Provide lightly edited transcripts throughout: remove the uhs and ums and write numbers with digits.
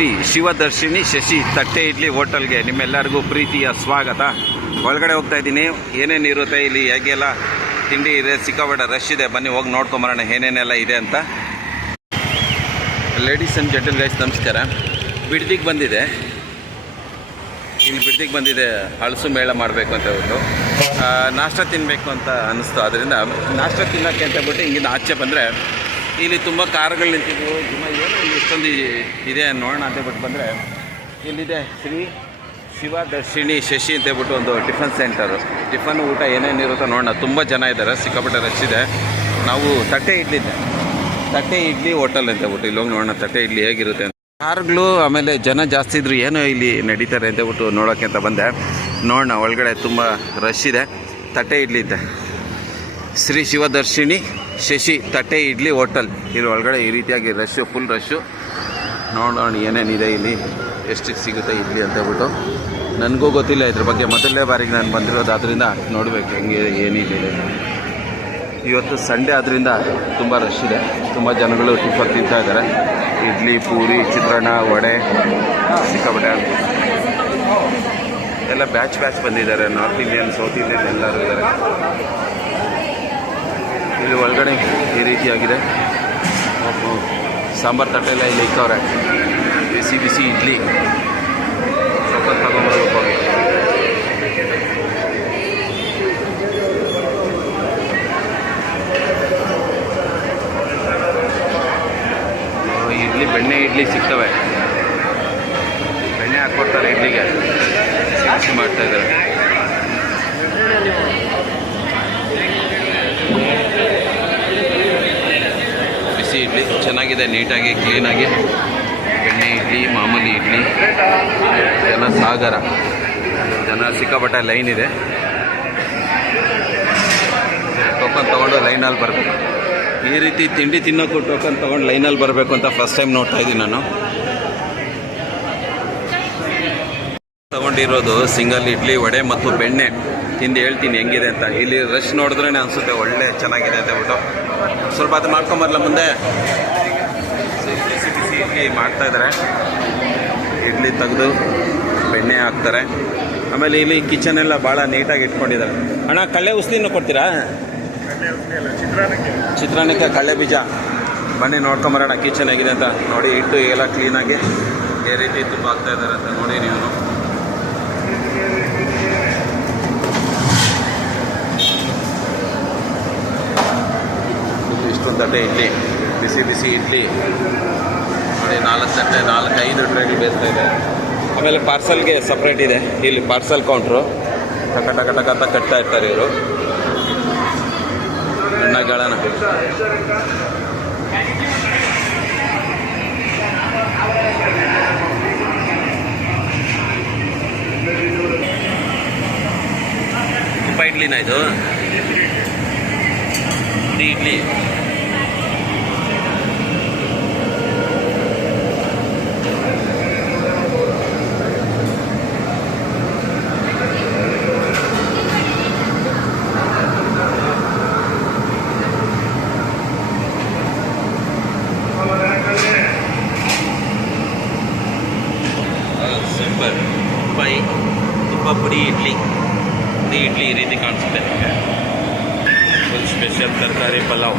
ಶ್ರೀ ಶಿವದರ್ಶಿನಿ ಶಶಿ ತಟ್ಟೆ ಇಡ್ಲಿ ಹೋಟೆಲ್ಗೆ ನಿಮ್ಮೆಲ್ಲರಿಗೂ ಪ್ರೀತಿಯ ಸ್ವಾಗತ. ಒಳಗಡೆ ಹೋಗ್ತಾ ಇದ್ದೀನಿ. ಏನೇನು ಇರುತ್ತೆ ಇಲ್ಲಿ, ಹೇಗೆಲ್ಲ ತಿಂಡಿ ಇದೆ, ಸಿಕ್ಕಾಪಟ್ಟೆ ರಶ್ ಇದೆ. ಬನ್ನಿ ಹೋಗಿ ನೋಡ್ಕೊಂಬರೋಣ ಏನೇನೆಲ್ಲ ಇದೆ ಅಂತ. ಲೇಡೀಸ್ ಆ್ಯಂಡ್ ಜೆಂಟಲ್ ಗೈಸ್ ನಮಸ್ಕಾರ. ಬಿಡ್ದಿಗೆ ಬಂದಿದೆ, ಇಲ್ಲಿ ಬಿಡ್ದಿಗೆ ಬಂದಿದೆ ಹಳಸು ಮೇಳ ಮಾಡಬೇಕು ಅಂತ ಹೇಳ್ಬಿಟ್ಟು ನಾಷ್ಟ ತಿನ್ನಬೇಕು ಅಂತ ಅನ್ನಿಸ್ತು. ಅದರಿಂದ ನಾಷ್ಟ ತಿನ್ನೋಕ್ಕೆ ಅಂತ ಹೇಳ್ಬಿಟ್ಟು ಹಿಂಗಿಂದ ಆಚೆ ಬಂದರೆ ಇಲ್ಲಿ ತುಂಬ ಕಾರುಗಳು ನಿಂತಿದ್ವು. ಏನೋ ಇಷ್ಟೊಂದು ಇದೆ ನೋಡೋಣ ಅಂತ ಹೇಳ್ಬಿಟ್ಟು ಬಂದರೆ ಇಲ್ಲಿದೆ ಶ್ರೀ ಶಿವದರ್ಶಿನಿ ಶಶಿ ಅಂತ ಹೇಳ್ಬಿಟ್ಟು ಒಂದು ಟಿಫನ್ ಸೆಂಟರು. ಟಿಫನ್ ಊಟ ಏನೇನಿರುತ್ತೋ ನೋಡೋಣ. ತುಂಬ ಜನ ಇದ್ದಾರೆ, ಸಿಕ್ಕಾಪಟ್ಟೆ ರಶ್ ಇದೆ. ನಾವು ತಟ್ಟೆ ಇಡ್ಲಿ ಹೋಟೆಲ್ ಅಂತ ಹೇಳ್ಬಿಟ್ಟು ಇಲ್ಲಿ ಹೋಗಿ ನೋಡೋಣ ತಟ್ಟೆ ಇಡ್ಲಿ ಹೇಗಿರುತ್ತೆ ಅಂತ. ಕಾರುಗಳು ಆಮೇಲೆ ಜನ ಜಾಸ್ತಿ ಇದ್ರು, ಏನೋ ಇಲ್ಲಿ ನಡೀತಾರೆ ಅಂತ ಹೇಳ್ಬಿಟ್ಟು ನೋಡೋಕ್ಕೆ ಅಂತ ಬಂದೆ. ನೋಡೋಣ ಒಳಗಡೆ ತುಂಬ ರಶ್ ಇದೆ. ತಟ್ಟೆ ಇಡ್ಲಿ ಇದೆ, ಶ್ರೀ ಶಿವದರ್ಶಿನಿ ಶಶಿ ತಟ್ಟೆ ಇಡ್ಲಿ ಹೋಟೆಲ್. ಇಲ್ಲಿ ಒಳಗಡೆ ಈ ರೀತಿಯಾಗಿ ರಶ್ಶು, ಫುಲ್ ರಶ್ಶು. ನೋಡೋಣ ಏನೇನಿದೆ ಇಲ್ಲಿ, ಎಷ್ಟಕ್ಕೆ ಸಿಗುತ್ತೆ ಇಡ್ಲಿ ಅಂತ ಹೇಳ್ಬಿಟ್ಟು. ನನಗೂ ಗೊತ್ತಿಲ್ಲ ಇದ್ರ ಬಗ್ಗೆ, ಮೊದಲನೇ ಬಾರಿಗೆ ನಾನು ಬಂದಿರೋದು. ಆದ್ದರಿಂದ ನೋಡಬೇಕು ಹೆಂಗೆ ಏನಿದೆ. ಇವತ್ತು ಸಂಡೇ ಆದ್ದರಿಂದ ತುಂಬ ರಶ್ ಇದೆ. ತುಂಬ ಜನಗಳು ಟಿಫನ್ ತಿಂತಾ ಇದ್ದಾರೆ. ಇಡ್ಲಿ, ಪೂರಿ, ಚಿತ್ರಾನ್ನ, ವಡೆ, ಸಿಕ್ಕಾಪಟ್ಟೆ ಎಲ್ಲ ಬ್ಯಾಚ್ ಬಂದಿದ್ದಾರೆ. ನಾರ್ತ್ ಇಂಡಿಯನ್, ಸೌತ್ ಇಂಡಿಯನ್ ಎಲ್ಲರೂ ಇದ್ದಾರೆ. ಇಲ್ಲಿ ಒಳಗಡೆ ಈ ರೀತಿಯಾಗಿದೆ. ಸಾಂಬಾರು ತಟ್ಟೆ ಎಲ್ಲ ಇಲ್ಲಿ ಇಕ್ಕವ್ರೆ. ಬಿಸಿ ಇಡ್ಲಿ ಸ್ವಲ್ಪ ತಗೊಂಡ್ಬರ್ಬೇಕು. ಇಡ್ಲಿ, ಬೆಣ್ಣೆ ಇಡ್ಲಿ ಸಿಗ್ತವೆ. ಬೆಣ್ಣೆ ಹಾಕ್ಕೊಡ್ತಾರೆ ಇಡ್ಲಿಗೆ, ಬಿಸಿ ಮಾಡ್ತಾಯಿದ್ದಾರೆ. ಬಿಸಿ ಇಡ್ಲಿ ಚೆನ್ನಾಗಿದೆ, ನೀಟಾಗಿ ಕ್ಲೀನಾಗಿ. ಬೆಣ್ಣೆ ಇಡ್ಲಿ, ಮಾಮೂಲಿ ಇಡ್ಲಿ. ಜನ ಸಾಗರ, ಜನ ಸಿಕ್ಕಾಪಟ್ಟೆ ಲೈನ್ ಇದೆ. ಟೋಕನ್ ತೊಗೊಂಡು ಲೈನಲ್ಲಿ ಬರಬೇಕು. ಈ ರೀತಿ ತಿಂಡಿ ತಿನ್ನೋಕ್ಕೂ ಟೋಕನ್ ತೊಗೊಂಡು ಲೈನಲ್ಲಿ ಬರಬೇಕು ಅಂತ ಫಸ್ಟ್ ಟೈಮ್ ನೋಡ್ತಾ ಇದ್ದೀನಿ ನಾನು. ತೊಗೊಂಡಿರೋದು ಸಿಂಗಲ್ ಇಡ್ಲಿ, ವಡೆ ಮತ್ತು ಬೆಣ್ಣೆ. ತಿಂದು ಹೇಳ್ತೀನಿ ಹೆಂಗಿದೆ ಅಂತ. ಇಲ್ಲಿ ರಶ್ ನೋಡಿದ್ರೇ ಅನಿಸುತ್ತೆ ಒಳ್ಳೆ ಚೆನ್ನಾಗಿದೆ ಅಂತ ಹೇಳ್ಬಿಟ್ಟು ಸ್ವಲ್ಪ ಅದು ಮಾಡ್ಕೊಂಬರಲ್ಲ ಮುಂದೆ. ಬಿಸಿ ಇಡ್ಲಿ ಮಾಡ್ತಾಯಿದ್ದಾರೆ. ಇಡ್ಲಿ ತೆಗೆದು ಬೆಣ್ಣೆ ಹಾಕ್ತಾರೆ. ಆಮೇಲೆ ಇಲ್ಲಿ ಕಿಚನ್ ಎಲ್ಲ ಭಾಳ ನೀಟಾಗಿ ಇಟ್ಕೊಂಡಿದ್ದಾರೆ. ಅಣ್ಣ, ಕಳ್ಳೆ ಉಸ್ಲಿನೂ ಕೊಡ್ತೀರಾ? ಚಿತ್ರಾನ್ನಕ್ಕೆ ಕಳ್ಳೆ ಬೀಜ. ಬನ್ನಿ ನೋಡ್ಕೊಂಬರೋಣ ಕಿಚನ್ ಹೇಗಿದೆ ಅಂತ. ನೋಡಿ, ಇಟ್ಟು ಎಲ್ಲ ಕ್ಲೀನಾಗಿ ಈ ರೀತಿ ತುಪ್ಪ ಹಾಕ್ತಾ ಇದ್ದಾರೆ ಅಂತ ನೋಡಿ ನೀವು. ಇಷ್ಟೊಂದು ತಟ್ಟೆ ಇಡ್ಲಿ, ಬಿಸಿ ಇಡ್ಲಿ ನೋಡಿ. 4 ತಟ್ಟೆ, 4-5 ಟ್ರೇಗಳು ಬೇಯಿಸ್ತಾ ಇದೆ. ಆಮೇಲೆ ಪಾರ್ಸಲ್ಗೆ ಸಪ್ರೇಟ್ ಇದೆ. ಇಲ್ಲಿ ಪಾರ್ಸಲ್ ಕೌಂಟ್ರು. ಟಕ ಅಂತ ಕಟ್ತಾ ಇರ್ತಾರೆ ಇವರು. ಎಣ್ಣೆಗಳನ್ನ ತುಪ್ಪ ಇಡ್ಲಿನ ಇದು ಇಡ್ಲಿ. ಸೂಪರ್. ತುಪ್ಪ ಪುಡಿ ಇಡ್ಲಿ ಈ ರೀತಿ ಕಾಣಿಸುತ್ತೆ ನಿಮಗೆ. ಫುಲ್ ಸ್ಪೆಷಲ್ ತರಕಾರಿ ಪಲಾವ್.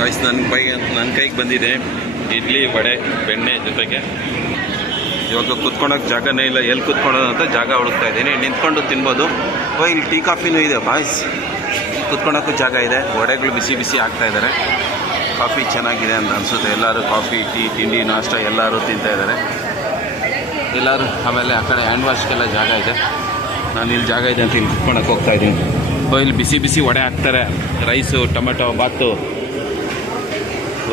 ಗೈಸ್, ನನ್ನ ಕೈಗೆ ಬಂದಿದೆ ಇಡ್ಲಿ, ವಡೆ, ಬೆಣ್ಣೆ ಜೊತೆಗೆ. ಇವಾಗ ಕುತ್ಕೊಳ್ಳೋಕೆ ಜಾಗನೇ ಇಲ್ಲ. ಎಲ್ಲಿ ಕುತ್ಕೊಳ್ಳೋದು ಅಂತ ಜಾಗ ಹುಡುಕ್ತಾ ಇದ್ದೀನಿ. ನಿಂತ್ಕೊಂಡು ತಿನ್ಬೋದು. ಇಲ್ಲಿ ಟೀ ಕಾಫಿನೂ ಇದೆ ಬಾಯ್ಸ್. ಕುತ್ಕೊಳ್ಳೋಕ್ಕೂ ಜಾಗ ಇದೆ. ವಡೆಗಳು ಬಿಸಿ ಆಗ್ತಾ ಇದ್ದಾರೆ. ಕಾಫಿ ಚೆನ್ನಾಗಿದೆ ಅಂತ ಅನಿಸುತ್ತೆ. ಎಲ್ಲರೂ ಕಾಫಿ, ಟೀ, ತಿಂಡಿ, ನಾಷ್ಟ ಎಲ್ಲರೂ ತಿಂತಾಯಿದ್ದಾರೆ ಎಲ್ಲರೂ. ಆಮೇಲೆ ಆ ಕಡೆ ಹ್ಯಾಂಡ್ ವಾಶ್ಗೆಲ್ಲ ಜಾಗ ಇದೆ. ನಾನು ಇಲ್ಲಿ ಜಾಗ ಇದೆ ಅಂತ ಇಲ್ಲಿ ಕುತ್ಕೊಳ್ಳೋಕೆ ಹೋಗ್ತಾ ಇದ್ದೀನಿ. ಇಲ್ಲಿ ಬಿಸಿ ವಡೆ ಹಾಕ್ತಾರೆ. ರೈಸು, ಟೊಮೆಟೊ ಬಾತು,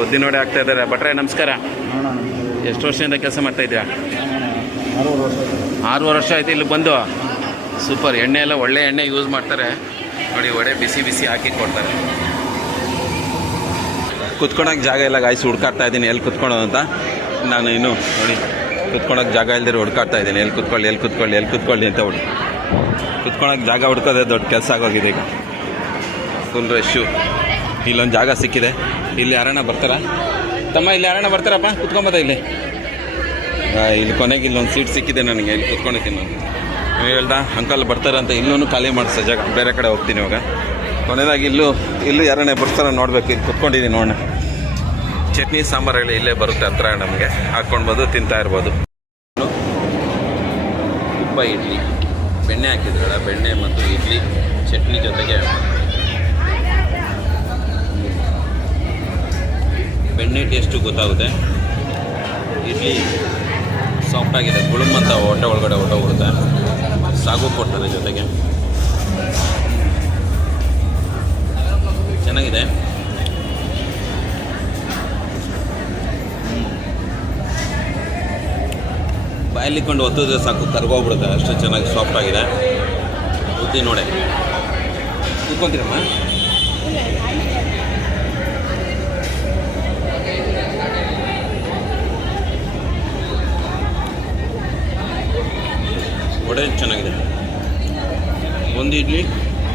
ಉದ್ದಿನ ವಡೆ ಹಾಕ್ತಾ ಇದ್ದಾರೆ. ಭಟ್ರೆ ನಮಸ್ಕಾರ. ಎಷ್ಟು ವರ್ಷದಿಂದ ಕೆಲಸ ಮಾಡ್ತಾಯಿದ್ದೀರಾ? 6 ವರ್ಷ ಆಯ್ತು ಇಲ್ಲಿ ಬಂದು. ಸೂಪರ್. ಎಣ್ಣೆ ಎಲ್ಲ ಒಳ್ಳೆ ಎಣ್ಣೆ ಯೂಸ್ ಮಾಡ್ತಾರೆ ನೋಡಿ. ವಡೆ ಬಿಸಿ ಹಾಕಿ ಕೊಡ್ತಾರೆ. ಕುತ್ಕೊಳಕ್ಕೆ ಜಾಗ ಇಲ್ಲ ಗಾಯ್ಸ್, ಹುಡ್ಕಾಡ್ತಾ ಇದ್ದೀನಿ ಎಲ್ಲಿ ಕುತ್ಕೊಳ್ಳೋದು ಅಂತ. ನಾನು ಇನ್ನು ನೋಡಿ ಕುತ್ಕೊಳಕ್ಕೆ ಜಾಗ ಇಲ್ದಿರೋ ಹುಡ್ಕಾಡ್ತಾ ಇದ್ದೀನಿ, ಎಲ್ಲಿ ಕುತ್ಕೊಳ್ಳಿ ಅಂತ ಕುತ್ಕೊಳಕ್ಕೆ ಜಾಗ ಹುಡ್ಕೋದೇ ದೊಡ್ಡ ಕೆಲಸ ಆಗೋಗಿದೆ ಈಗ. Full rush. ಇಲ್ಲೊಂದು ಜಾಗ ಸಿಕ್ಕಿದೆ. ಇಲ್ಲಿ ಯಾರಣ್ಣ ಬರ್ತಾರಾ ತಮ್ಮ? ಇಲ್ಲಿ ಯಾರಣ್ಣ ಬರ್ತಾರಪ್ಪ? ಕುತ್ಕೊಂಬೋದ ಇಲ್ಲಿ? ಇಲ್ಲಿ ಕೊನೆಗೆ ಇಲ್ಲೊಂದು ಸೀಟ್ ಸಿಕ್ಕಿದೆ ನನಗೆ, ಇಲ್ಲಿ ಕುತ್ಕೊಂಡಿದ್ದೀನಿ ನಾನು. ನೀವು ಹೇಳ್ದ ಅಂಕಲ್ ಬರ್ತಾರಂತ, ಇಲ್ಲೂ ಖಾಲಿ ಮಾಡಿಸೋ ಜಾಗ, ಬೇರೆ ಕಡೆ ಹೋಗ್ತೀನಿ ಇವಾಗ. ಕೊನೆಯದಾಗಿ ಇಲ್ಲೂ ಯಾರನ್ನೇ ಬರ್ತಾರ ನೋಡಬೇಕು. ಇಲ್ಲಿ ಕುತ್ಕೊಂಡಿದ್ದೀನಿ ನೋಡೋಣ. ಚಟ್ನಿ ಸಾಂಬಾರುಗಳು ಇಲ್ಲೇ ಬರುತ್ತೆ ಹತ್ರ, ನಮಗೆ ಹಾಕ್ಕೊಂಡು ತಿಂತಾ ಇರ್ಬೋದು. ತುಪ್ಪ ಇಡ್ಲಿ, ಬೆಣ್ಣೆ ಹಾಕಿದ್ರಲ್ಲ, ಬೆಣ್ಣೆ ಮತ್ತು ಇಡ್ಲಿ ಚಟ್ನಿ ಜೊತೆಗೆ ಬೆಣ್ಣೆ ಟೇಸ್ಟು ಗೊತ್ತಾಗುತ್ತೆ. ಇಡ್ಲಿ ಸಾಫ್ಟಾಗಿದೆ, ಗುಳುಮಂತ ಹೊಟ್ಟೆ ಒಳಗಡೆ ಹೊಟ್ಟೋಗ್ಬಿಡುತ್ತೆ. ಸಾಗು ಕೊಡ್ತಾರೆ ಜೊತೆಗೆ, ಚೆನ್ನಾಗಿದೆ. ಬಾಯಲ್ಲಿಕೊಂಡು ಒತ್ತಿದ್ರೆ ಸಾಕು ಕರ್ಗೋಗ್ಬಿಡುತ್ತೆ, ಅಷ್ಟು ಚೆನ್ನಾಗಿ ಸಾಫ್ಟಾಗಿದೆ. ಉದ್ದಿ ನೋಡಿ ಕೂತ್ಕೊಂತೀರಮ್ಮ. ವಡೆ ಚೆನ್ನಾಗಿದೆ. ಒಂದು ಇಡ್ಲಿ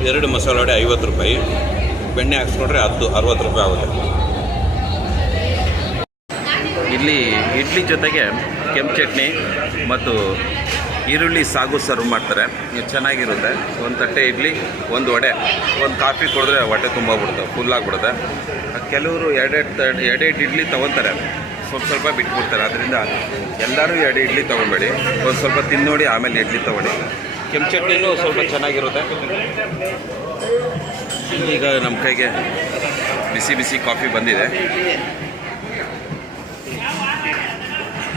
2 ಮಸಾಲೆ ವಡೆ 50 ರೂಪಾಯಿ, ಬೆಣ್ಣೆ ಹಾಕ್ಸ್ಕೊಂಡ್ರೆ 60 ರೂಪಾಯಿ ಆಗುತ್ತೆ. ಇಡ್ಲಿ ಜೊತೆಗೆ ಕೆಂಪು ಚಟ್ನಿ ಮತ್ತು ಈರುಳ್ಳಿ ಸಾಗು ಸರ್ವ್ ಮಾಡ್ತಾರೆ, ಚೆನ್ನಾಗಿರುತ್ತೆ. ಒಂದು ತಟ್ಟೆ ಇಡ್ಲಿ, ಒಂದು ವಡೆ, ಒಂದು ಕಾಫಿ ಕುಡಿದ್ರೆ ಹೊಟ್ಟೆ ತುಂಬೋಗ್ಬಿಡುತ್ತೆ, ಫುಲ್ಲಾಗ್ಬಿಡುತ್ತೆ. ಕೆಲವರು ಎರಡೆರಡು ಇಡ್ಲಿ ತೊಗೊತಾರೆ, ಸ್ವಲ್ಪ ಬಿಟ್ಬಿಡ್ತಾರೆ. ಅದರಿಂದ ಎಲ್ಲರೂ 2 ಇಡ್ಲಿ ತೊಗೊಬೇಡಿ, ಒಂದು ಸ್ವಲ್ಪ ತಿನ್ನೋಡಿ ಆಮೇಲೆ ಇಡ್ಲಿ ತೊಗೊಳ್ಳಿ. ಕೆಂಪು ಚಟ್ನಿನೂ ಸ್ವಲ್ಪ ಚೆನ್ನಾಗಿರುತ್ತೆ. ಈಗ ನಮ್ಮ ಕೈಗೆ ಬಿಸಿ ಕಾಫಿ ಬಂದಿದೆ.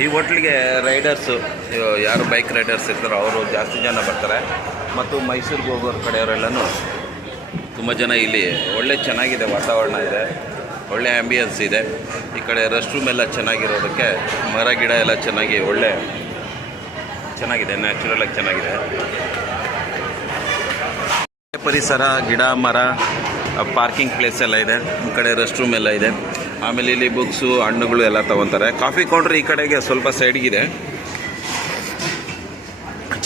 ಈ ಹೋಟ್ಲಿಗೆ ರೈಡರ್ಸು, ಯಾರು ಬೈಕ್ ರೈಡರ್ಸ್ ಇರ್ತಾರೋ ಅವರು ಜಾಸ್ತಿ ಜನ ಬರ್ತಾರೆ. ಮತ್ತು ಮೈಸೂರಿಗೆ ಹೋಗೋರ ಕಡೆಯವರೆಲ್ಲನೂ ತುಂಬ ಜನ. ಇಲ್ಲಿ ಒಳ್ಳೆ ಚೆನ್ನಾಗಿದೆ, ವಾತಾವರಣ ಇದೆ, ಒಳ್ಳೆ ಆ್ಯಂಬಿಯನ್ಸ್ ಇದೆ. ಈ ಕಡೆ ರೆಸ್ಟ್ ರೂಮ್ ಎಲ್ಲ ಚೆನ್ನಾಗಿರೋದಕ್ಕೆ ಮರ ಗಿಡ ಎಲ್ಲ ಒಳ್ಳೆ ಚೆನ್ನಾಗಿದೆ, ನ್ಯಾಚುರಲಾಗಿ ಚೆನ್ನಾಗಿದೆ. ಪರಿಸರ, ಗಿಡ ಮರ, ಪಾರ್ಕಿಂಗ್ ಪ್ಲೇಸ್ ಎಲ್ಲ ಇದೆ. ಈ ಕಡೆ ರೆಸ್ಟ್ ರೂಮ್ ಎಲ್ಲ ಇದೆ. ಆಮೇಲೆ ಇಲ್ಲಿ ಬುಕ್ಸು, ಹಣ್ಣುಗಳು ಎಲ್ಲ ತೊಗೊತಾರೆ. ಕಾಫಿ ಕೌಂಟ್ರ್ ಈ ಕಡೆಗೆ ಸ್ವಲ್ಪ ಸೈಡ್ಗಿದೆ,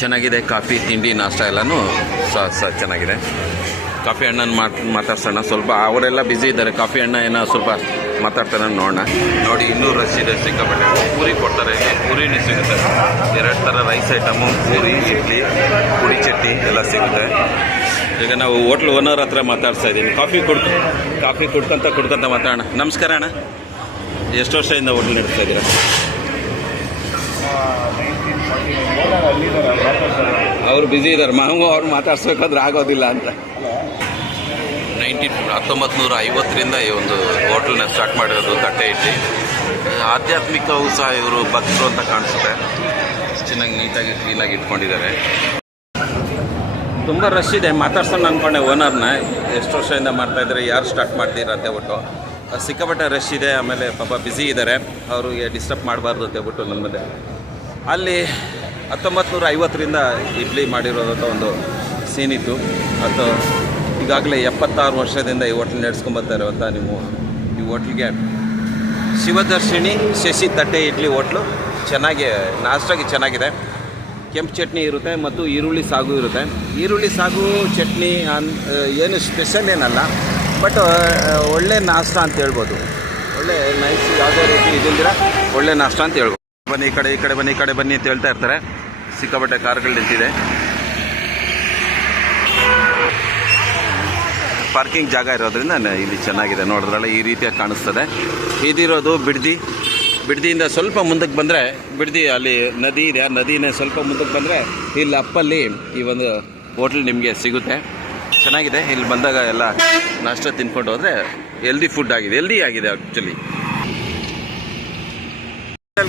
ಚೆನ್ನಾಗಿದೆ. ಕಾಫಿ, ತಿಂಡಿ, ನಾಷ್ಟ ಎಲ್ಲನೂ ಚೆನ್ನಾಗಿದೆ. ಕಾಫಿ ಅಣ್ಣನ ಮಾತಾಡ್ಸೋಣ ಸ್ವಲ್ಪ. ಅವರೆಲ್ಲ ಬ್ಯುಸಿ ಇದ್ದಾರೆ. ಕಾಫಿ ಅಣ್ಣ ಏನೋ ಸ್ವಲ್ಪ ಮಾತಾಡ್ತಾನೆ, ನೋಡೋಣ. ನೋಡಿ ಇನ್ನೂ ರಶ್ ಇದೆ ಸಿಕ್ಕಾಪಟ್ಟೆ. ಪೂರಿ ಕೊಡ್ತಾರೆ, ಪೂರಿನೂ ಸಿಗುತ್ತೆ. 2 ಥರ ರೈಸ್ ಐಟಮು, ಪೂರಿ, ಇಡ್ಲಿ, ಪುಡಿ ಚಟ್ನಿ ಎಲ್ಲ ಸಿಗುತ್ತೆ. ಈಗ ನಾವು ಹೋಟ್ಲ್ ಓನರ್ ಹತ್ರ ಮಾತಾಡ್ತಾ ಇದ್ದೀನಿ. ಕಾಫಿ ಕುಡ್ಕೊಂತ ಮಾತಾಡೋಣ. ನಮಸ್ಕಾರ ಅಣ್ಣ, ಎಷ್ಟು ವರ್ಷದಿಂದ ಹೋಟ್ಲ್ ನಡೆಸ್ತಾ ಇದ್ದೀರಾ? ಅವರು ಬ್ಯುಸಿ ಇದ್ದಾರೆ, ಅವ್ರು ಮಾತಾಡ್ಸ್ಬೇಕಾದ್ರೆ ಆಗೋದಿಲ್ಲ ಅಂತ. 1950ರಿಂದ ಈ ಒಂದು ಹೋಟ್ಲನ್ನ ಸ್ಟಾರ್ಟ್ ಮಾಡಿರೋದು ತಟ್ಟೆ ಇಡ್ಲಿ. ಆಧ್ಯಾತ್ಮಿಕವೂ ಸಹ ಇವರು ಭಕ್ತರು ಅಂತ ಕಾಣಿಸುತ್ತೆ. ಚೆನ್ನಾಗಿ ನೀಟಾಗಿ ಕ್ಲೀನಾಗಿ ಇಟ್ಕೊಂಡಿದ್ದಾರೆ. ತುಂಬ ರಶ್ ಇದೆ. ಮಾತಾಡ್ಸೋಣ ಅಂದ್ಕೊಂಡೆ ಓನರ್ನ, ಎಷ್ಟು ವರ್ಷದಿಂದ ಮಾಡ್ತಾಯಿದ್ದಾರೆ, ಯಾರು ಸ್ಟಾರ್ಟ್ ಮಾಡ್ತೀರಾ ಅಂತ ಹೇಳ್ಬಿಟ್ಟು. ಸಿಕ್ಕಾಪಟ್ಟೆ ರಶ್ ಇದೆ. ಆಮೇಲೆ ಪಾಪ ಬ್ಯುಸಿ ಇದ್ದಾರೆ, ಅವ್ರಿಗೆ ಡಿಸ್ಟರ್ಬ್ ಮಾಡಬಾರ್ದು ಅಂತ ಹೇಳ್ಬಿಟ್ಟು ನನ್ನ ಮುಂದೆ. ಅಲ್ಲಿ 1950ರಿಂದ ಇಡ್ಲಿ ಮಾಡಿರೋದಂಥ ಒಂದು ಸೀನಿತ್ತು. ಅದು ಈಗಾಗಲೇ 76 ವರ್ಷದಿಂದ ಈ ಹೋಟ್ಲ್ ನಡೆಸ್ಕೊಂಬರ್ತಾರೆ ಅಂತ. ಈ ಹೋಟ್ಲಿಗೆ ಶಿವದರ್ಶಿನಿ ಶಶಿ ತಟ್ಟೆ ಇಡ್ಲಿ ಹೋಟ್ಲು ಚೆನ್ನಾಗಿ ನಾಷ್ಟಾಗಿ ಚೆನ್ನಾಗಿದೆ. ಕೆಂಪು ಚಟ್ನಿ ಇರುತ್ತೆ ಮತ್ತು ಈರುಳ್ಳಿ ಸಾಗು ಇರುತ್ತೆ. ಈರುಳ್ಳಿ ಸಾಗು ಚಟ್ನಿ ಏನು ಸ್ಪೆಷಲ್ ಏನಲ್ಲ, ಬಟ್ ಒಳ್ಳೆ ನಾಷ್ಟ ಅಂತ ಹೇಳ್ಬೋದು. ಒಳ್ಳೆ ನೈಸ್, ಯಾವುದೇ ರೀತಿ ಇದಿಲ್ದಿರ ಒಳ್ಳೆ ನಾಷ್ಟ ಅಂತ ಹೇಳ್ಬೋದು. ಬನ್ನಿ ಈ ಕಡೆ ಬನ್ನಿ ಅಂತ ಹೇಳ್ತಾ ಇರ್ತಾರೆ. ಸಿಕ್ಕಾಪಟ್ಟೆ ಕಾರ್ಗಳು ನಿಂತಿದೆ. ಪಾರ್ಕಿಂಗ್ ಜಾಗ ಇರೋದ್ರಿಂದ ಇಲ್ಲಿ ಚೆನ್ನಾಗಿದೆ. ನೋಡಿದ್ರಲ್ಲ ಈ ರೀತಿಯಾಗಿ ಕಾಣಿಸ್ತದೆ. ಇದಿರೋದು ಬಿಡದಿಯಿಂದ ಸ್ವಲ್ಪ ಮುಂದಕ್ಕೆ ಬಂದರೆ ಬಿಡದಿ, ಅಲ್ಲಿ ನದಿ ಇದೆ. ಆ ನದಿನೇ ಸ್ವಲ್ಪ ಮುಂದಕ್ಕೆ ಬಂದರೆ ಇಲ್ಲಿ ಅಪ್ಪಲ್ಲಿ ಈ ಒಂದು ಹೋಟ್ಲ್ ನಿಮಗೆ ಸಿಗುತ್ತೆ. ಚೆನ್ನಾಗಿದೆ. ಇಲ್ಲಿ ಬಂದಾಗ ಎಲ್ಲ ನಾಷ್ಟ ತಿನ್ಕೊಂಡು ಹೋದರೆ ಹೆಲ್ದಿ ಫುಡ್ ಆಗಿದೆ, ಹೆಲ್ದಿ ಆಗಿದೆ ಆ್ಯಕ್ಚುಲಿ.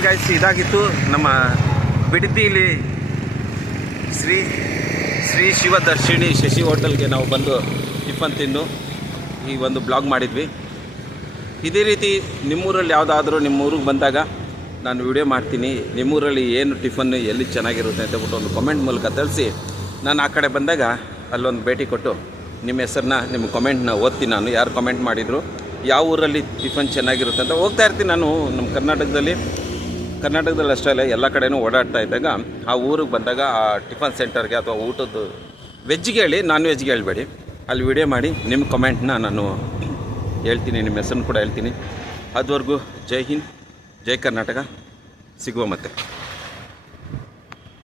ಗೈಸ್, ಇದಾಗಿತ್ತು ನಮ್ಮ ಬಿಡದಿಲಿ ಶ್ರೀ ಶಿವದರ್ಶಿನಿ ಶಶಿ ಹೋಟೆಲ್ಗೆ ನಾವು ಬಂದು ಟಿಫನ್ ತಿಂದು ಈ ಒಂದು ಬ್ಲಾಗ್ ಮಾಡಿದ್ವಿ. ಇದೇ ರೀತಿ ನಿಮ್ಮೂರಲ್ಲಿ ಯಾವುದಾದ್ರೂ ನಿಮ್ಮೂರಿಗೆ ಬಂದಾಗ ನಾನು ವಿಡಿಯೋ ಮಾಡ್ತೀನಿ. ನಿಮ್ಮೂರಲ್ಲಿ ಏನು ಟಿಫನ್ ಎಲ್ಲಿ ಚೆನ್ನಾಗಿರುತ್ತೆ ಅಂತ ಹೇಳ್ಬಿಟ್ಟು ಒಂದು ಕಮೆಂಟ್ ಮೂಲಕ ತಿಳಿಸಿ, ನಾನು ಆ ಕಡೆ ಬಂದಾಗ ಅಲ್ಲೊಂದು ಭೇಟಿ ಕೊಟ್ಟು ನಿಮ್ಮ ಹೆಸರನ್ನ, ನಿಮ್ಮ ಕಮೆಂಟ್ನ ಓದ್ತೀನಿ. ನಾನು ಯಾರು ಕಮೆಂಟ್ ಮಾಡಿದರು, ಯಾವ ಊರಲ್ಲಿ ಟಿಫನ್ ಚೆನ್ನಾಗಿರುತ್ತೆ ಅಂತ ಹೋಗ್ತಾ ಇರ್ತೀನಿ. ನಾನು ನಮ್ಮ ಕರ್ನಾಟಕದಲ್ಲಿ ಕರ್ನಾಟಕದಲ್ಲಿ ಅಷ್ಟೇ ಅಲ್ಲ, ಎಲ್ಲ ಕಡೆನೂ ಓಡಾಡ್ತಾ ಇದ್ದಾಗ ಆ ಊರಿಗೆ ಬಂದಾಗ ಆ ಟಿಫನ್ ಸೆಂಟರ್ಗೆ ಅಥವಾ ಊಟದ್ದು ವೆಜ್ಗೆ ಹೇಳಿ, ನಾನ್ ವೆಜ್ಗೆ ಹೇಳಬೇಡಿ. ಅಲ್ಲಿ ವಿಡಿಯೋ ಮಾಡಿ ನಿಮ್ಮ ಕಮೆಂಟ್ನ ನಾನು ಹೇಳ್ತೀನಿ, ನಿಮ್ಮ ಹೆಸರನ್ನು ಕೂಡ ಹೇಳ್ತೀನಿ. ಅದುವರೆಗೂ ಜೈ ಹಿಂದ್, ಜೈ ಕರ್ನಾಟಕ. ಸಿಗುವ ಮತ್ತೆ.